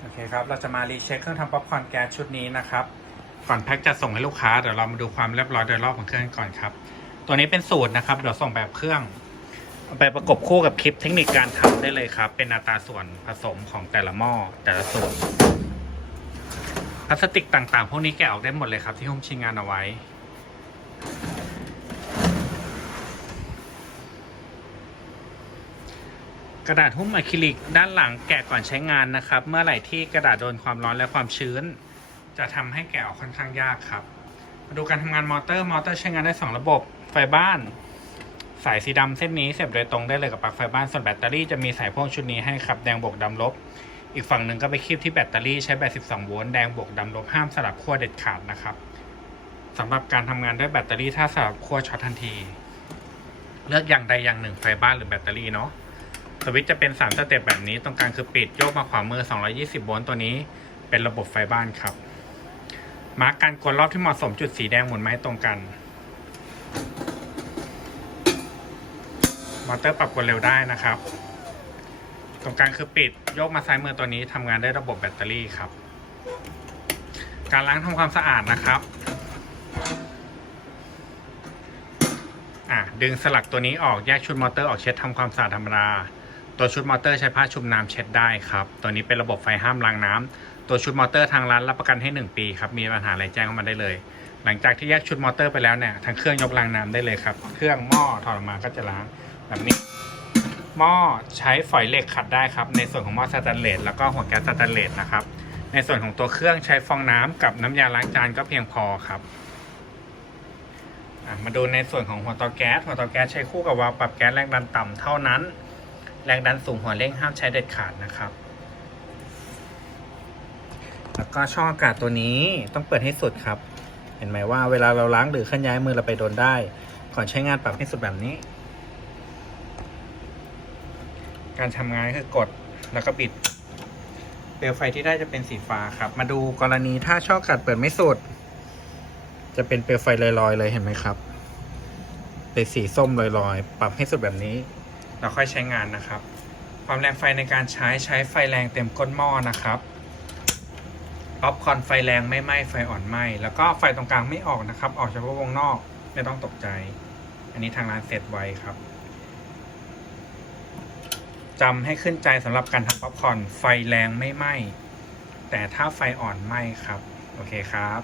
โอเคครับ เราจะมารีเช็คเครื่องทำป๊อปคอร์นแก๊สชุดนี้นะครับ ก่อนแพ็คจะส่งให้ลูกค้าเดี๋ยวเรามาดูความเรียบร้อยโดยรอบของเครื่องกันก่อนครับ ตัวนี้เป็นสูตรนะครับเดี๋ยวส่งแบบเครื่องไปประกบคู่กับคลิปเทคนิคการทำได้เลยครับ เป็นอัตราส่วนผสมของแต่ละหม้อแต่ละสูตรพลาสติกต่างๆ พวกนี้แกะออกได้หมดเลยครับที่หุ้มชิ้นงานเอาไว้ กระดาษหุ้มอะคริลิกด้านหลังแกะก่อนใช้งานนะครับ เมื่อไหร่ที่กระดาษโดนความร้อนและความชื้น จะทำให้แกะออกค่อนข้างยากครับ มาดูการทำงานมอเตอร์ มอเตอร์ใช้งานได้ 2 ระบบ ไฟบ้าน สายสีดำเส้นนี้เสียบโดยตรงได้เลยกับปลั๊กไฟบ้าน ส่วนแบตเตอรี่จะมีสายพ่วงชุดนี้ให้ครับ แดงบวกดำลบ อีกฝั่งหนึ่งก็ไปคีบที่แบตเตอรี่ใช้แบต 12 โวลต์ แดงบวกดำลบ ห้ามสลับขั้วเด็ดขาดนะครับสำหรับการทำงานด้วยแบตเตอรี่ถ้าสลับขั้วช็อตทันที เลือกอย่างใดอย่างหนึ่งไฟบ้านหรือแบตเตอรี่เนาะ สวิตช์จะเป็น 3 สเต็ปแบบนี้ ตรงกลางคือปิดโยกมาขวามือ 220 โวลต์ตัวนี้ เป็นระบบไฟบ้านครับ มาร์กการกดรอบที่เหมาะสมจุดสีแดงหมุนไม้ตรงกัน มอเตอร์ปรับกดเร็วได้นะครับ ตรงกลางคือปิดโยกมาซ้ายมือตัวนี้ทำงานได้ระบบแบตเตอรี่ครับ การล้างทำความสะอาดนะครับอะดึงสลักตัวนี้ออกแยกชุดมอเตอร์ออกเช็ดทำความสะอาดธรรมดา ตัวชุดมอเตอร์ใช้ผ้าชุบน้ำเช็ดได้ครับ ตัวนี้เป็นระบบไฟห้ามล้างน้ำตัวชุดมอเตอร์ทางร้านรับประกันให้ 1 ปีครับ มีปัญหาอะไรแจ้งเข้ามาได้เลย หลังจากที่แยกชุดมอเตอร์ไปแล้วเนี่ยทางเครื่องยกล้างน้ำได้เลยครับ เครื่องหม้อถอดออกมาก็จะล้างแบบนี้ หม้อใช้ฝอยเหล็กขัดได้ครับ ในส่วนของหม้อสแตนเลสแล้วก็หัวแก๊สสแตนเลสนะครับ ในส่วนของตัวเครื่องใช้ฟองน้ำกับน้ำยาล้างจานก็เพียงพอครับมาดูในส่วนของหัวเตาแก๊สหัวเตาแก๊สใช้คู่กับวาล์วปรับแก๊สแรงดันต่ำเท่านั้น แรงดันสูงหัวเร่งห้ามใช้เด็ดขาดนะครับ แล้วก็ช่องอากาศตัวนี้ต้องเปิดให้สุดครับ เห็นไหมว่าเวลาเราล้างหรือเคลื่อนย้ายมือเราไปโดนได้ ก่อนใช้งานปรับให้สุดแบบนี้ การทำงานคือกดแล้วก็ปิด เปลวไฟที่ได้จะเป็นสีฟ้าครับ มาดูกรณีถ้าช่องอากาศเปิดไม่สุด จะเป็นเปลวไฟลอยๆเลยเห็นไหมครับเป็นสีส้มลอยๆ ปรับให้สุดแบบนี้ เราค่อยใช้งานนะครับ ความแรงไฟในการใช้ใช้ไฟแรงเต็มก้นหม้อนะครับป๊อปคอนไฟแรงไม่ไหม้ไฟอ่อนไหม้แล้วก็ไฟตรงกลางไม่ออกนะครับ ออกเฉพาะวงนอกไม่ต้องตกใจ อันนี้ทางร้านเสร็จไวครับจำให้ขึ้นใจสำหรับการทำป๊อปคอนไฟแรงไม่ไหม้แต่ถ้าไฟอ่อนไหม้ครับ โอเคครับ